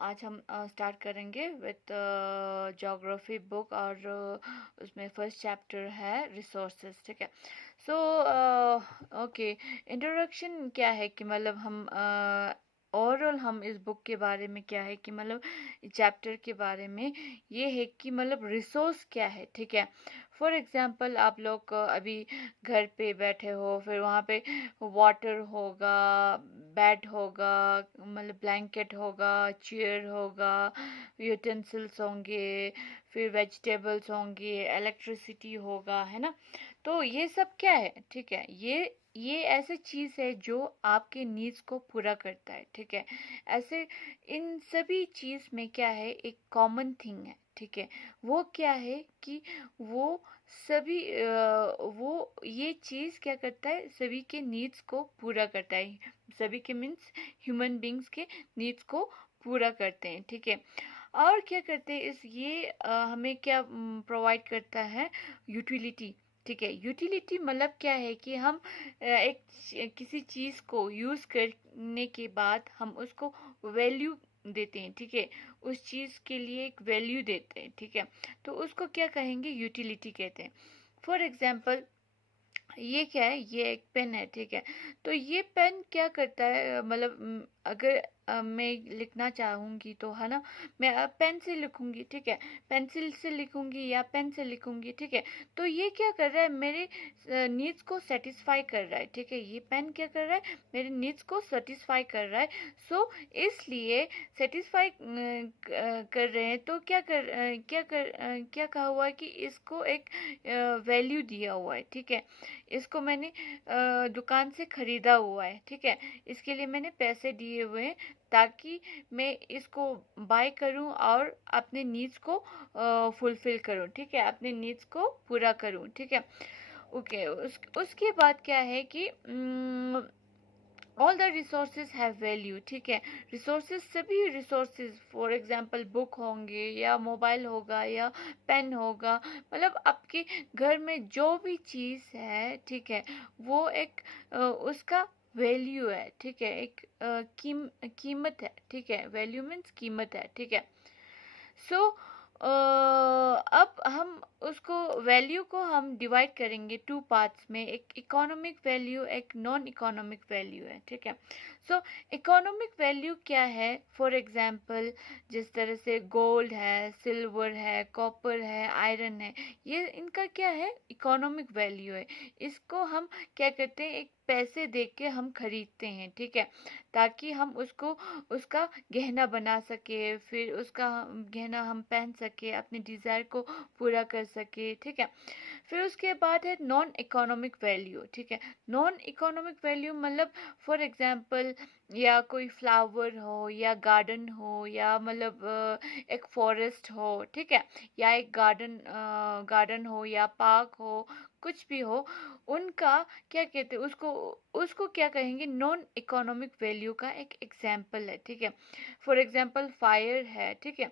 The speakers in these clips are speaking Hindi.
आज हम स्टार्ट करेंगे विथ ज्योग्राफी बुक और उसमें फर्स्ट चैप्टर है रिसोर्सेज, ठीक है। सो ओके, इंट्रोडक्शन क्या है कि मतलब हम ओवरऑल हम इस बुक के बारे में क्या है कि मतलब चैप्टर के बारे में ये है कि मतलब रिसोर्स क्या है, ठीक है। फॉर एग्जांपल आप लोग अभी घर पे बैठे हो, फिर वहाँ पे वाटर होगा, बेड होगा, मतलब ब्लैंकेट होगा, चेयर होगा, यूटेंसिल्स होंगे, फिर वेजिटेबल्स होंगे, इलेक्ट्रिसिटी होगा, है ना। तो ये सब क्या है, ठीक है, ये ऐसे चीज है जो आपके नीड्स को पूरा करता है, ठीक है। ऐसे इन सभी चीज में क्या है, एक कॉमन थिंग है, ठीक है। वो क्या है कि वो सभी वो ये चीज क्या करता है, सभी के नीड्स को पूरा करता है। सभी के मीन्स ह्यूमन बींग्स के नीड्स को पूरा करते हैं, ठीक है। और क्या करते हैं इस ये हमें क्या प्रोवाइड करता है, यूटिलिटी, ठीक है। यूटिलिटी मतलब क्या है कि हम किसी चीज़ को यूज़ करने के बाद हम उसको वैल्यू देते हैं, ठीक है। उस चीज़ के लिए एक वैल्यू देते हैं, ठीक है। तो उसको क्या कहेंगे, यूटिलिटी कहते हैं। फॉर एग्जाम्पल ये क्या है, ये एक पेन है, ठीक है। तो ये पेन क्या करता है, मतलब अगर मैं लिखना चाहूंगी तो है ना, मैं पेन से लिखूंगी, ठीक है। पेंसिल से लिखूंगी या पेन से लिखूंगी, ठीक है। तो ये क्या कर रहा है, मेरे नीड्स को सेटिस्फाई कर रहा है, ठीक है। ये पेन क्या कर रहा है, मेरे नीड्स को सेटिस्फाई कर रहा है। सो इसलिए सेटिस्फाई कर रहे हैं, तो क्या कहा हुआ है कि इसको एक वैल्यू दिया हुआ है, ठीक है। इसको मैंने दुकान से खरीदा हुआ है, ठीक है। इसके लिए मैंने पैसे दिए हुए हैं ताकि मैं इसको बाय करूं और अपने नीड्स को फुलफिल करूं, ठीक है, अपने नीड्स को पूरा करूं, ठीक है। ओके, उसके बाद क्या है कि all the resources have value, ठीक है। रिसोर्सेज, सभी रिसोर्सेज, फॉर एग्जांपल बुक होंगे या मोबाइल होगा या पेन होगा, मतलब आपके घर में जो भी चीज़ है, ठीक है, वो एक उसका वैल्यू है, ठीक है। एक कीमत है, ठीक है। वैल्यू मीन्स कीमत है, ठीक है। सो अब हम उसको वैल्यू को हम डिवाइड करेंगे टू पार्ट्स में, एक इकोनॉमिक वैल्यू, एक नॉन इकोनॉमिक वैल्यू है, ठीक है। सो इकोनॉमिक वैल्यू क्या है, फॉर एग्जांपल जिस तरह से गोल्ड है, सिल्वर है, कॉपर है, आयरन है, ये इनका क्या है, इकोनॉमिक वैल्यू है। इसको हम क्या करते हैं, एक पैसे दे के हम खरीदते हैं, ठीक है, ताकि हम उसको उसका गहना बना सके, फिर उसका गहना हम पहन सके, अपने डिज़ायर को पूरा कर सके, ठीक है। फिर उसके बाद है नॉन इकोनॉमिक वैल्यू, ठीक है। नॉन इकोनॉमिक वैल्यू मतलब फॉर एग्जांपल या कोई फ्लावर हो या गार्डन हो या मतलब एक फॉरेस्ट हो, ठीक है, या एक गार्डन हो या पार्क हो, कुछ भी हो, उनका क्या कहते हैं, उसको उसको क्या कहेंगे, नॉन इकोनॉमिक वैल्यू का एक एग्जाम्पल है, ठीक है। फॉर एग्जाम्पल फायर है, ठीक है,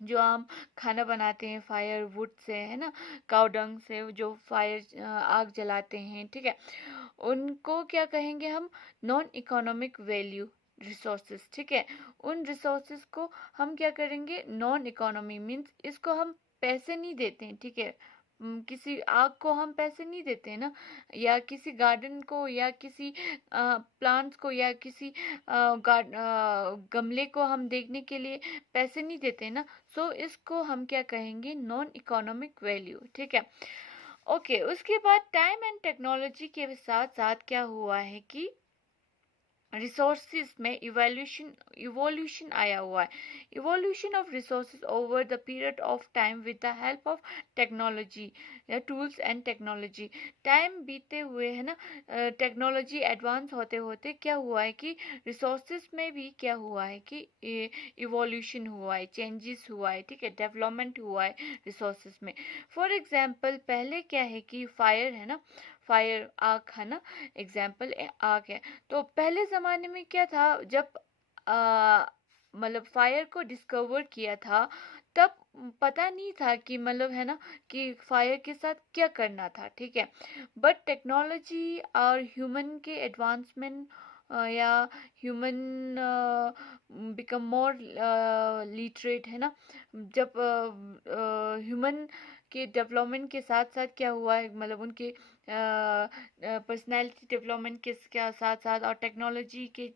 जो हम खाना बनाते हैं फायर वुड से, है ना, काव डंग से जो फायर आग जलाते हैं, ठीक है, उनको क्या कहेंगे हम, नॉन इकोनॉमिक वैल्यू रिसोर्सेज, ठीक है। उन रिसोर्सेज को हम क्या करेंगे, नॉन इकोनॉमी मीन्स इसको हम पैसे नहीं देते हैं, ठीक है। किसी आग को हम पैसे नहीं देते हैं ना, या किसी गार्डन को या किसी प्लांट्स को या किसी गमले को हम देखने के लिए पैसे नहीं देते ना। सो इसको हम क्या कहेंगे, नॉन इकोनॉमिक वैल्यू, ठीक है। ओके, उसके बाद टाइम एंड टेक्नोलॉजी के साथ साथ क्या हुआ है कि रिसोर्सेज में इवोल्यूशन आया हुआ है। Evolution of resources over the period of time with the help of technology या टूल्स एंड टेक्नोलॉजी। टाइम बीतते हुए, है ना, टेक्नोलॉजी एडवांस होते होते क्या हुआ है कि रिसोर्सेज में भी क्या हुआ है कि इवोल्यूशन हुआ है, चेंजेस हुआ है, ठीक है, डेवलपमेंट हुआ है रिसोर्सेज में। फॉर एग्जाम्पल पहले क्या है कि फायर है ना, फायर आग है ना, एग्जाम्पल आग है। तो पहले ज़माने में क्या था, जब मतलब फायर को डिस्कवर किया था, तब पता नहीं था कि मतलब है ना कि फायर के साथ क्या करना था, ठीक है। बट टेक्नोलॉजी और ह्यूमन के एडवांसमेंट या ह्यूमन बिकम मोर लिटरेट, है ना। जब ह्यूमन के डेवलपमेंट के साथ साथ क्या हुआ है, मतलब उनके पर्सनैलिटी डेवलपमेंट के साथ साथ और टेक्नोलॉजी के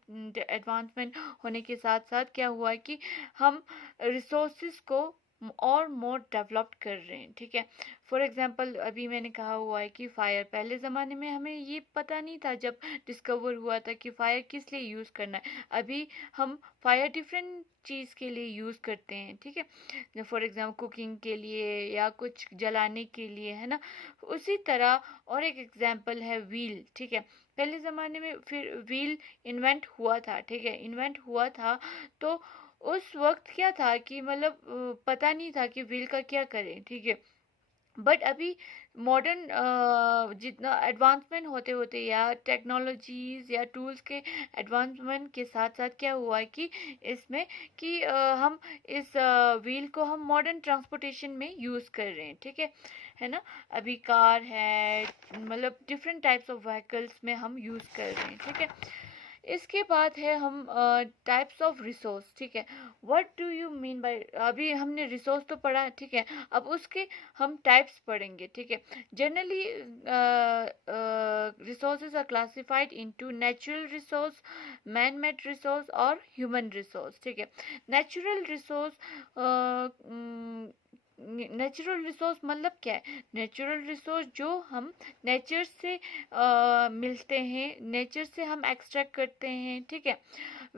एडवांसमेंट होने के साथ साथ क्या हुआ है कि हम रिसोर्सेज को और मोर डेवलप कर रहे हैं, ठीक है। फॉर एग्जांपल अभी मैंने कहा हुआ है कि फायर, पहले ज़माने में हमें ये पता नहीं था जब डिस्कवर हुआ था कि फायर किस लिए यूज़ करना है। अभी हम फायर डिफरेंट चीज़ के लिए यूज़ करते हैं, ठीक है। फॉर एग्जांपल कुकिंग के लिए या कुछ जलाने के लिए, है ना। उसी तरह और एक एग्जांपल है व्हील, ठीक है। पहले ज़माने में फिर व्हील इन्वेंट हुआ था, ठीक है, इन्वेंट हुआ था। तो उस वक्त क्या था कि मतलब पता नहीं था कि व्हील का क्या करें, ठीक है। बट अभी मॉडर्न जितना एडवांसमेंट होते होते या टेक्नोलॉजीज या टूल्स के एडवांसमेंट के साथ साथ क्या हुआ है कि इसमें कि हम इस व्हील को हम मॉडर्न ट्रांसपोर्टेशन में यूज़ कर रहे हैं, ठीक है ना। अभी कार है, मतलब डिफरेंट टाइप्स ऑफ व्हीकल्स में हम यूज़ कर रहे हैं, ठीक है। इसके बाद है हम टाइप्स ऑफ रिसोर्स, ठीक है। What do you mean by, अभी हमने रिसोर्स तो पढ़ा, ठीक है। अब उसके हम टाइप्स पढ़ेंगे, ठीक है। Generally resources are classified into natural resource, man made resource और ह्यूमन रिसोर्स, ठीक है। नेचुरल रिसोर्स, नेचुरल रिसोर्स मतलब क्या है? नेचुरल रिसोर्स जो हम नेचर से मिलते हैं, नेचर से हम एक्सट्रैक्ट करते हैं, ठीक है,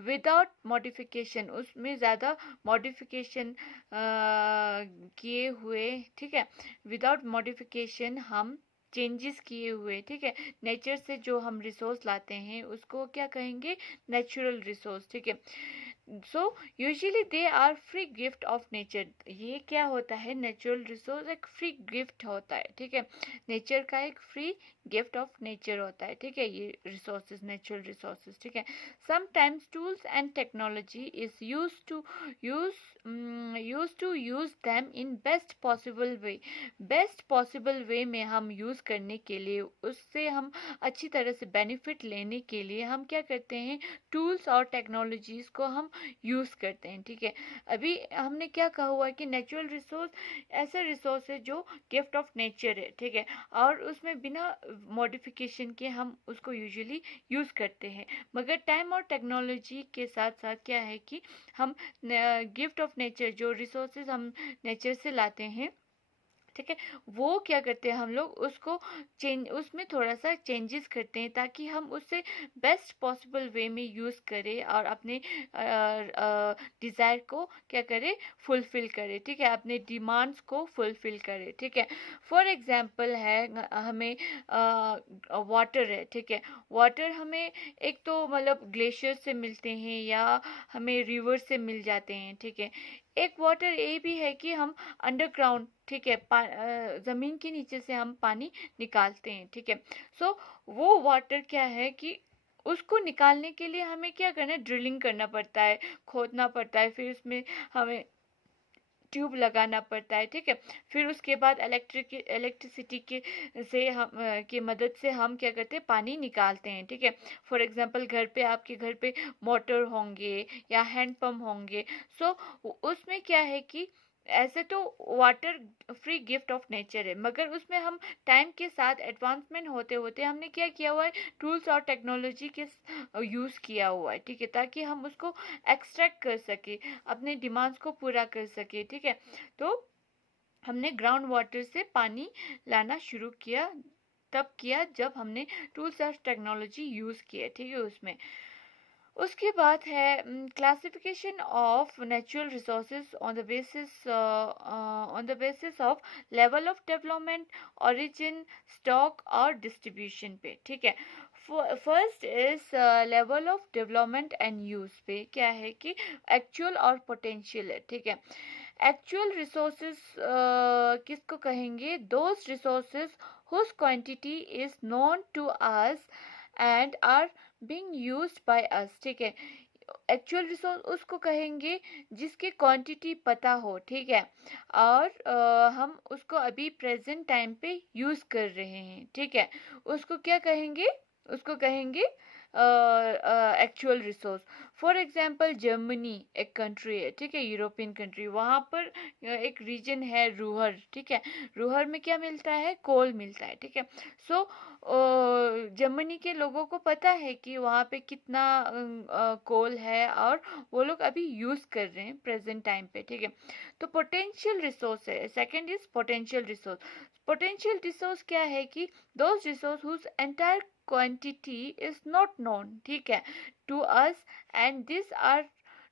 विदाउट मॉडिफिकेशन, उसमें ज़्यादा मॉडिफिकेशन किए हुए, ठीक है, विदाउट मॉडिफिकेशन हम चेंजेस किए हुए, ठीक है। नेचर से जो हम रिसोर्स लाते हैं उसको क्या कहेंगे? नेचुरल रिसोर्स, ठीक है। So usually they are free gift of nature. ये क्या होता है? नेचुरल रिसोर्स एक फ्री गिफ्ट होता है, ठीक है। नेचर का एक फ्री गिफ्ट ऑफ नेचर होता है, ठीक है, ये रिसोर्सेज, नेचुरल रिसोर्सेज, ठीक है। Sometimes tools and technology is use them in best possible way. Best possible way में हम यूज़ करने के लिए, उससे हम अच्छी तरह से बेनिफिट लेने के लिए हम क्या करते हैं? टूल्स और टेक्नोलॉजीज़ को हम यूज़ करते हैं, ठीक है। अभी हमने क्या कहा हुआ है कि नेचुरल रिसोर्स ऐसा रिसोर्स है जो गिफ्ट ऑफ नेचर है, ठीक है, और उसमें बिना मॉडिफिकेशन के हम उसको यूजुअली यूज़ करते हैं। मगर टाइम और टेक्नोलॉजी के साथ साथ क्या है कि हम गिफ्ट ऑफ नेचर, जो रिसोर्सेज हम नेचर से लाते हैं, ठीक है, वो क्या करते हैं हम लोग उसको चेंज, उसमें थोड़ा सा चेंजेस करते हैं ताकि हम उससे बेस्ट पॉसिबल वे में यूज़ करें और अपने डिज़ायर को क्या करें? फुलफ़िल करें, ठीक है, अपने डिमांड्स को फुलफ़िल करें, ठीक है। फॉर एग्जांपल है हमें वाटर है, ठीक है। वाटर हमें एक तो मतलब ग्लेशियर से मिलते हैं या हमें रिवर से मिल जाते हैं, ठीक है। एक वाटर ये भी है कि हम अंडरग्राउंड, ठीक है, ज़मीन के नीचे से हम पानी निकालते हैं, ठीक है। सो वो वाटर क्या है कि उसको निकालने के लिए हमें क्या करना है? ड्रिलिंग करना पड़ता है, खोदना पड़ता है, फिर उसमें हमें ट्यूब लगाना पड़ता है, ठीक है। फिर उसके बाद इलेक्ट्रिसिटी के से हम की मदद से हम क्या करते हैं? पानी निकालते हैं, ठीक है। फॉर एग्जांपल घर पे, आपके घर पे मोटर होंगे या हैंड पंप होंगे। सो उसमें क्या है कि ऐसे तो water free gift of nature है, मगर उसमें हम टाइम के साथ एडवांसमेंट होते होते हमने क्या किया हुआ है? टूल्स और टेक्नोलॉजी के यूज़ किया हुआ है, ठीक है, ताकि हम उसको एक्सट्रैक्ट कर सके, अपने डिमांड्स को पूरा कर सके, ठीक है। तो हमने ग्राउंड वाटर से पानी लाना शुरू किया, तब किया जब हमने टूल्स और टेक्नोलॉजी यूज़ किए, ठीक है, उसमें। उसके बाद है classification of natural resources on the basis of level of development, origin, stock और डिस्ट्रीब्यूशन पे, ठीक है। First is level of development and use पे क्या है कि एक्चुअल और पोटेंशियल है, ठीक है। एक्चुअल रिसोर्सेज किसको कहेंगे? Those resources whose quantity is known to us and are being used by us, ठीक है। एक्चुअल रिसोर्स उसको कहेंगे जिसकी क्वांटिटी पता हो, ठीक है, और हम उसको अभी प्रेजेंट टाइम पे यूज़ कर रहे हैं, ठीक है। उसको क्या कहेंगे? उसको कहेंगे actual resource. For example Germany एक कंट्री है, ठीक है, यूरोपियन कंट्री, वहाँ पर एक रीजन है रूहर, ठीक है। रूहर में क्या मिलता है? कोल मिलता है, ठीक है। सो जर्मनी के लोगों को पता है कि वहाँ पे कितना कोल है, और वो लोग अभी यूज कर रहे हैं प्रेजेंट टाइम पे, ठीक है। तो पोटेंशियल रिसोर्स है। Second is potential resource. Potential resource क्या है कि those resource whose entire quantity is not known, ठीक है, to us, and this are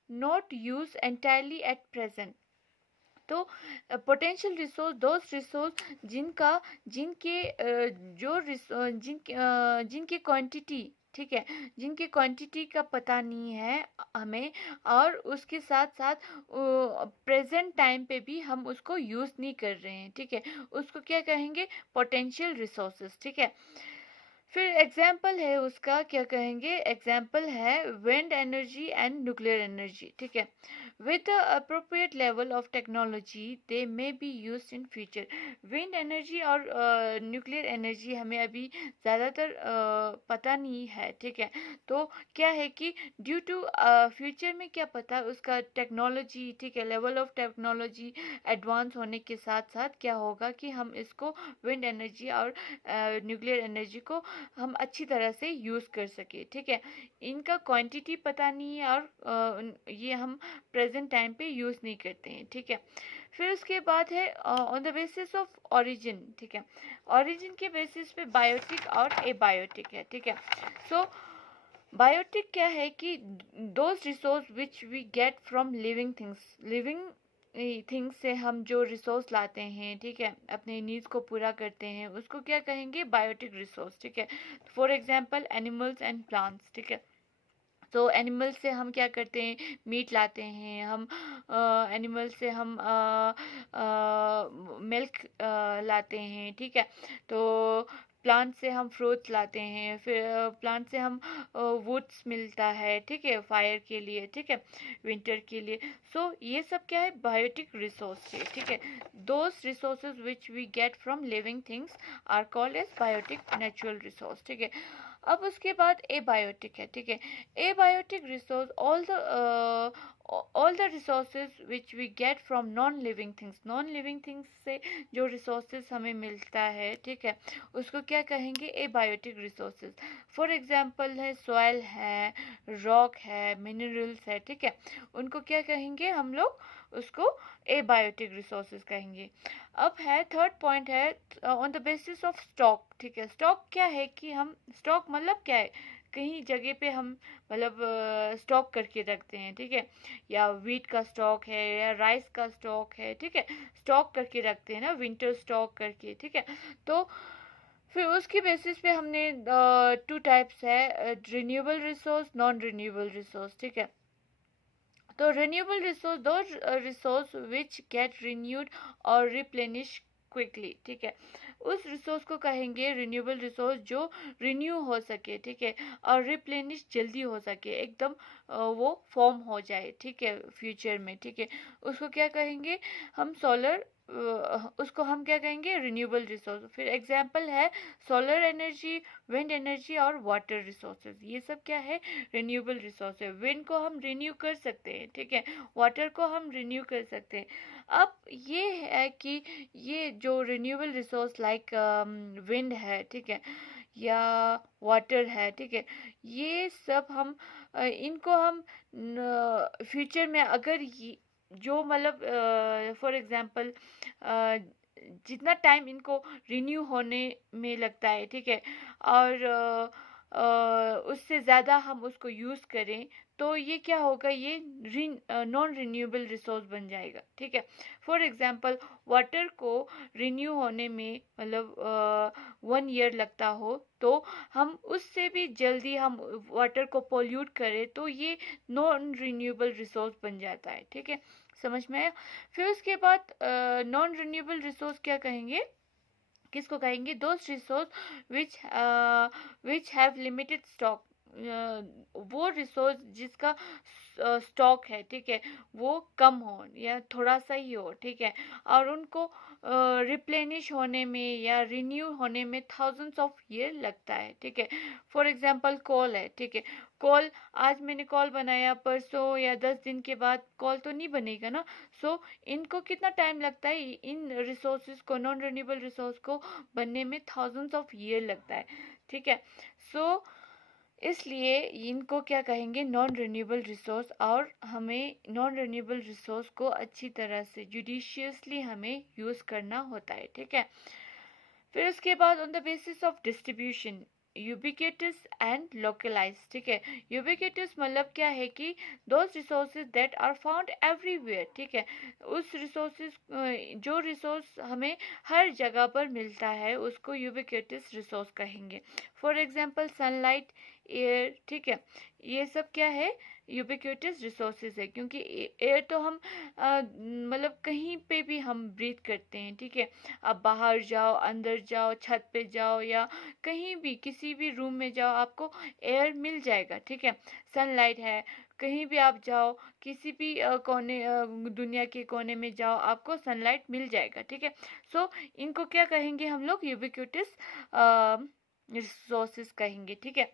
not use entirely at present. तो पोटेंशियल रिसोर्स दोज रिसोर्स जिनका जिनके जो जिनकी क्वांटिटी, ठीक है, जिनकी क्वांटिटी का पता नहीं है हमें, और उसके साथ साथ प्रेजेंट टाइम पे भी हम उसको यूज़ नहीं कर रहे हैं, ठीक है, उसको क्या कहेंगे? पोटेंशियल रिसोर्सेज, ठीक है। फिर एग्जाम्पल है उसका, क्या कहेंगे? एग्जाम्पल है wind energy and nuclear energy, ठीक है। With appropriate level of technology they may be use in future. Wind energy और न्यूक्लियर एनर्जी हमें अभी ज़्यादातर पता नहीं है, ठीक है। तो क्या है कि ड्यू टू फ्यूचर में क्या पता उसका टेक्नोलॉजी, ठीक है, लेवल ऑफ टेक्नोलॉजी एडवांस होने के साथ साथ क्या होगा कि हम इसको विंड एनर्जी और न्यूक्लियर एनर्जी को हम अच्छी तरह से यूज़ कर सके, ठीक है। इनका क्वांटिटी पता नहीं है, और ये हम प्रेजेंट टाइम पे यूज़ नहीं करते हैं, ठीक है। फिर उसके बाद है on the basis of origin, ठीक है। ओरिजिन के बेसिस पे बायोटिक और एबायोटिक है, ठीक है। सो बायोटिक क्या है कि those resource which we get from living things. Living things से हम जो रिसोर्स लाते हैं, ठीक है, अपने नीड्स को पूरा करते हैं, उसको क्या कहेंगे? बायोटिक रिसोर्स, ठीक है। For example animals and plants, ठीक है। तो एनिमल से हम क्या करते हैं? मीट लाते हैं हम, एनिमल से हम मिल्क लाते हैं, ठीक है। तो प्लांट से हम फ्रूट्स लाते हैं, फिर प्लांट से हम वुड्स मिलता है, ठीक है, फायर के लिए, ठीक है, विंटर के लिए। सो ये सब क्या है? बायोटिक रिसोर्स है, ठीक है। Those resources which we get from living things are called as biotic natural resource, ठीक है। अब उसके बाद एबायोटिक है, ठीक है। Abiotic resource all the resources which we get from non living things. Non living things से जो रिसोर्सेज हमें मिलता है, ठीक है, उसको क्या कहेंगे? Abiotic resources. फॉर एग्जांपल है सॉइल है, रॉक है, मिनरल्स है, ठीक है, उनको क्या कहेंगे हम लोग? उसको एबायोटिक रिसोर्सेज कहेंगे। अब है थर्ड पॉइंट है on the basis of stock, ठीक है। स्टॉक क्या है कि हम, स्टॉक मतलब क्या है? कहीं जगह पे हम मतलब स्टॉक करके रखते हैं, ठीक है, या वीट का स्टॉक है, या राइस का स्टॉक है, ठीक है, स्टॉक करके रखते हैं ना, विंटर स्टॉक करके, ठीक है। तो फिर उसकी बेसिस पे हमने टू टाइप्स है, renewable resource, non renewable resource, ठीक है। तो renewable resource those resource which get renewed और replenish क्विकली, ठीक है, उस रिसोर्स को कहेंगे रिन्यूएबल रिसोर्स जो रिन्यू हो सके, ठीक है, और रिप्लेनिश जल्दी हो सके, एकदम वो फॉर्म हो जाए, ठीक है, फ्यूचर में, ठीक है, उसको क्या कहेंगे हम? सोलर, उसको हम क्या कहेंगे? Renewable resource. फिर एग्जांपल है सोलर एनर्जी, विंड एनर्जी और वाटर रिसोर्सेज, ये सब क्या है? रिन्यूएबल रिसोर्स है। विंड को हम रिन्यू कर सकते हैं, ठीक है, वाटर को हम रिन्यू कर सकते हैं। अब ये है कि ये जो रिन्यूएबल रिसोर्स लाइक विंड है, ठीक है, या वाटर है, ठीक है, ये सब हम इनको हम फ्यूचर में अगर जो मतलब फॉर एग्जांपल जितना टाइम इनको रिन्यू होने में लगता है, ठीक है, और उससे ज़्यादा हम उसको यूज़ करें, तो ये क्या होगा? ये नॉन रिन्यूएबल रिसोर्स बन जाएगा, ठीक है। फॉर एग्जांपल वाटर को रिन्यू होने में मतलब 1 ईयर लगता हो, तो हम उससे भी जल्दी हम वाटर को पोल्यूट करें, तो ये नॉन रिन्यूएबल रिसोर्स बन जाता है, ठीक है, समझ में आया? फिर उसके बाद नॉन रिन्यूएबल रिसोर्स क्या कहेंगे? किसको कहेंगे? Those resource which which have limited stock. वो रिसोर्स जिसका स्टॉक है, ठीक है, वो कम हो या थोड़ा सा ही हो, ठीक है, और उनको रिप्लेनिश होने में या रिन्यू होने में थाउजेंड्स ऑफ ईयर लगता है, ठीक है। फॉर एग्जांपल कॉल है, ठीक है, कॉल आज मैंने कॉल बनाया, परसों या 10 दिन के बाद कॉल तो नहीं बनेगा ना। सो इनको कितना टाइम लगता है, इन रिसोर्सेज को, नॉन रिन्यूएबल रिसोर्स को बनने में थाउजेंड्स ऑफ ईयर लगता है, ठीक है। सो इसलिए इनको क्या कहेंगे, नॉन रिन्यूएबल रिसोर्स, और हमें नॉन रिन्यूएबल रिसोर्स को अच्छी तरह से जुडिशियसली हमें यूज़ करना होता है, ठीक है। फिर उसके बाद on the basis of distribution, ubiquitous and localise, ठीक है। यूबिक्विटस मतलब क्या है कि those resources that are found everywhere, ठीक है, उस रिसोर्सेज, जो रिसोर्स हमें हर जगह पर मिलता है उसको यूबिक्विटस रिसोर्स कहेंगे। फॉर एग्जांपल सनलाइट, एयर, ठीक है, ये सब क्या है, यूबिक्विटस रिसोर्सेज है, क्योंकि एयर तो हम मतलब कहीं पे भी हम ब्रीथ करते हैं, ठीक है। आप बाहर जाओ, अंदर जाओ, छत पे जाओ या कहीं भी किसी भी रूम में जाओ, आपको एयर मिल जाएगा, ठीक है। सनलाइट है, कहीं भी आप जाओ, किसी भी कोने, दुनिया के कोने में जाओ, आपको सनलाइट मिल जाएगा, ठीक है। सो इनको क्या कहेंगे हम लोग, यूबिक्विटस रिसोर्सेज कहेंगे, ठीक है।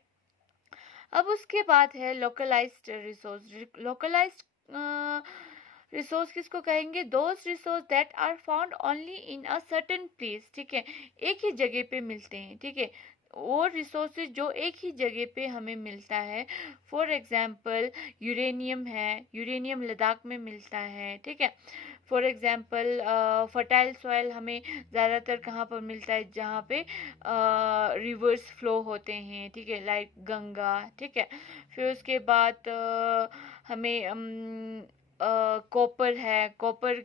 अब उसके बाद है लोकलाइज्ड रिसोर्स। लोकलाइज्ड रिसोर्स किसको कहेंगे, those resource that are found only in a certain place, ठीक है, एक ही जगह पे मिलते हैं, ठीक है, वो रिसोर्सेज जो एक ही जगह पे हमें मिलता है। फॉर एग्जांपल यूरेनियम है, यूरेनियम लद्दाख में मिलता है, ठीक है। फॉर एग्जांपल फर्टाइल सॉइल हमें ज़्यादातर कहाँ पर मिलता है, जहाँ पे रिवर्स फ्लो होते हैं, ठीक है, लाइक गंगा, ठीक है। फिर उसके बाद हमें कॉपर है, कॉपर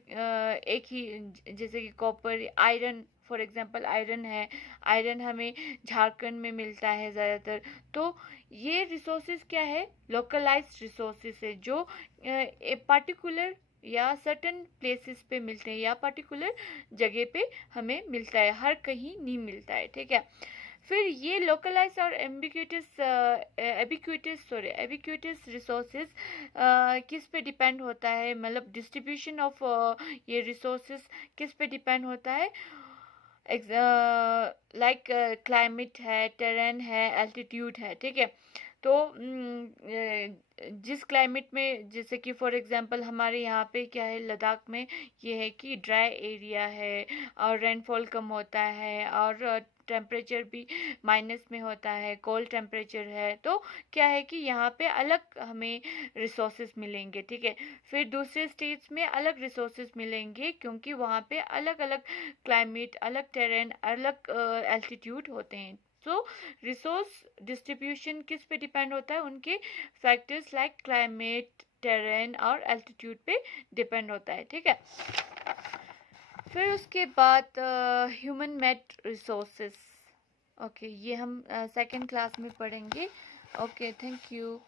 एक ही, जैसे कि copper, iron, for example iron है, आयरन हमें झारखंड में मिलता है ज़्यादातर। तो ये रिसोर्सेज क्या है, लोकलाइज्ड रिसोर्सेज है, जो एक पार्टिकुलर या सर्टेन प्लेसेस पे मिलते हैं या पर्टिकुलर जगह पे हमें मिलता है, हर कहीं नहीं मिलता है, ठीक है। फिर ये लोकलाइज और एबिक्विटस रिसोर्सेज किस पे डिपेंड होता है, मतलब डिस्ट्रीब्यूशन ऑफ ये रिसोर्सेज किस पे डिपेंड होता है, लाइक क्लाइमेट है, टेरेन है, एल्टीट्यूड है, ठीक है। तो जिस क्लाइमेट में, जैसे कि फॉर एग्जांपल हमारे यहाँ पे क्या है, लद्दाख में ये है कि ड्राई एरिया है और रेनफॉल कम होता है और टेम्परेचर भी माइनस में होता है, कोल्ड टेम्परेचर है, तो क्या है कि यहाँ पे अलग हमें रिसोर्सेज मिलेंगे, ठीक है। फिर दूसरे स्टेट्स में अलग रिसोर्सेज मिलेंगे, क्योंकि वहाँ पे अलग अलग क्लाइमेट, अलग टेरेन, अलग एल्टीट्यूड होते हैं। सो रिसोर्स डिस्ट्रीब्यूशन किस पे डिपेंड होता है, उनके फैक्टर्स लाइक क्लाइमेट, टेरेन और एल्टीट्यूड पे डिपेंड होता है, ठीक है। फिर उसके बाद ह्यूमन मेड रिसोर्सेज, ओके, ये हम सेकंड क्लास में पढ़ेंगे। Okay, thank you.